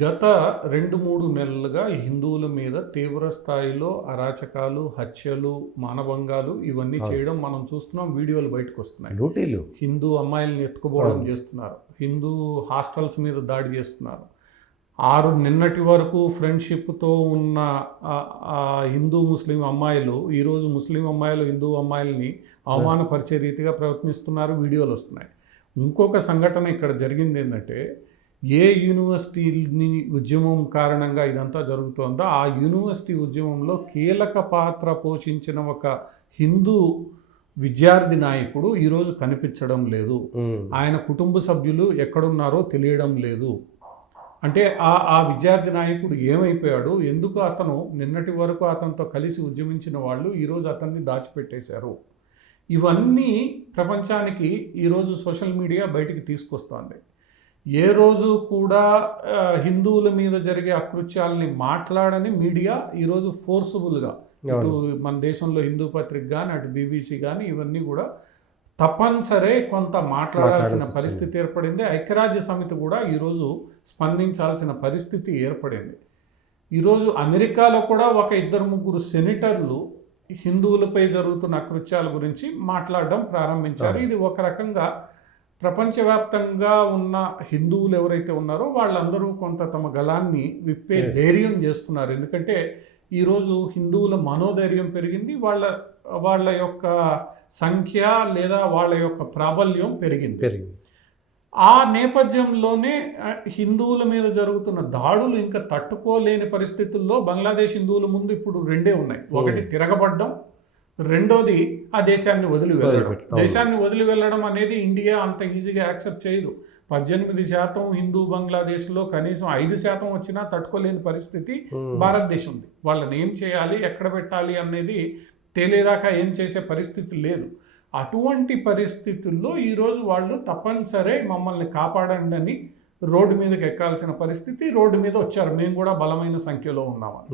గత 2-3 నెలలుగా హిందువుల మీద తీవ్ర స్థాయిలో అరాచకాలు, హత్యలు, మానభంగాలు ఇవన్నీ అవును. చేయడం మనం చూస్తున్నాం. వీడియోలు బయటకొస్తున్నాయి. లూటీలు. హిందూ అమ్మాయిల్ని ఎత్తుకుపోవడం అవును. చేస్తున్నారు. హిందూ హాస్టల్స్ మీద దాడి చేస్తున్నారు. నిన్నటి వరకు ఫ్రెండ్‌షిప్‌తో ఉన్న హిందూ, ముస్లిం అమ్మాయిలు ఈరోజు ముస్లిం అమ్మాయిలు, హిందూ అమ్మాయిల్ని అవమానపరిచే రీతిగా ప్రయత్నిస్తున్నారు. వీడియోలొస్తున్నాయి. ఇంకొక సంఘటన ఇక్కడ జరిగిందేంటంటే, ఏ యూనివర్సిటీని ఉద్యమం కారణంగా ఇదంతా జరుగుతోందో, ఆ యూనివర్సిటీ ఉద్యమంలో కీలక పాత్ర పోషించిన ఒక హిందూ విద్యార్థి నాయకుడు ఈరోజు కనిపించడం లేదు. ఆయన కుటుంబ సభ్యులు ఎక్కడున్నారో తెలియడం లేదు. అంటే ఆ విద్యార్థి నాయకుడు ఏమైపోయాడు? ఎందుకు అతను నిన్నటి వరకు అతనితో కలిసి ఉద్యమించిన వాళ్ళు ఈరోజు అతన్ని దాచిపెట్టేశారు? ఇవన్నీ ప్రపంచానికి ఈరోజు సోషల్ మీడియా బయటికి తీసుకొస్తోంది. ఏ రోజు కూడా హిందువుల మీద జరిగే అకృత్యాలని మాట్లాడని మీడియా ఈరోజు ఫోర్సుబుల్గా, ఇటు మన దేశంలో హిందూ పత్రిక కానీ, అటు బీబీసీ కానీ, ఇవన్నీ కూడా తప్పనిసరే కొంత మాట్లాడాల్సిన పరిస్థితి ఏర్పడింది. ఐక్యరాజ్య సమితి కూడా ఈరోజు స్పందించాల్సిన పరిస్థితి ఏర్పడింది. ఈరోజు అమెరికాలో కూడా ఒక 2-3 సెనేటర్లు హిందువులపై జరుగుతున్న అకృత్యాల గురించి మాట్లాడడం ప్రారంభించారు. ఇది ఒక రకంగా ప్రపంచవ్యాప్తంగా ఉన్న హిందువులు ఎవరైతే ఉన్నారో వాళ్ళందరూ కొంత తమ గలాన్ని విప్పే ధైర్యం చేస్తున్నారు. ఎందుకంటే ఈరోజు హిందువుల మనోధైర్యం పెరిగింది. వాళ్ళ యొక్క సంఖ్య లేదా వాళ్ళ యొక్క ప్రాబల్యం పెరిగింది. ఆ నేపథ్యంలోనే హిందువుల మీద జరుగుతున్న దాడులు ఇంకా తట్టుకోలేని పరిస్థితుల్లో బంగ్లాదేశ్ హిందువుల ముందు ఇప్పుడు రెండే ఉన్నాయి. ఒకటి తిరగబడ్డం, రెండోది ఆ దేశాన్ని వదిలి వెళ్ళడం. దేశాన్ని వదిలి వెళ్ళడం అనేది ఇండియా అంత ఈజీగా యాక్సెప్ట్ చేయదు. 18% హిందూ బంగ్లాదేశ్లో కనీసం 5% వచ్చినా తట్టుకోలేని పరిస్థితి భారతదేశం ఉంది. వాళ్ళని ఏం చేయాలి, ఎక్కడ పెట్టాలి అనేది తెలియదాకా ఏం చేసే పరిస్థితి లేదు. అటువంటి పరిస్థితుల్లో ఈరోజు వాళ్ళు తప్పనిసరి మమ్మల్ని కాపాడండి అని రోడ్డు మీదకి ఎక్కాల్సిన పరిస్థితి. రోడ్డు మీద వచ్చారు. మేము కూడా బలమైన సంఖ్యలో ఉన్నామని.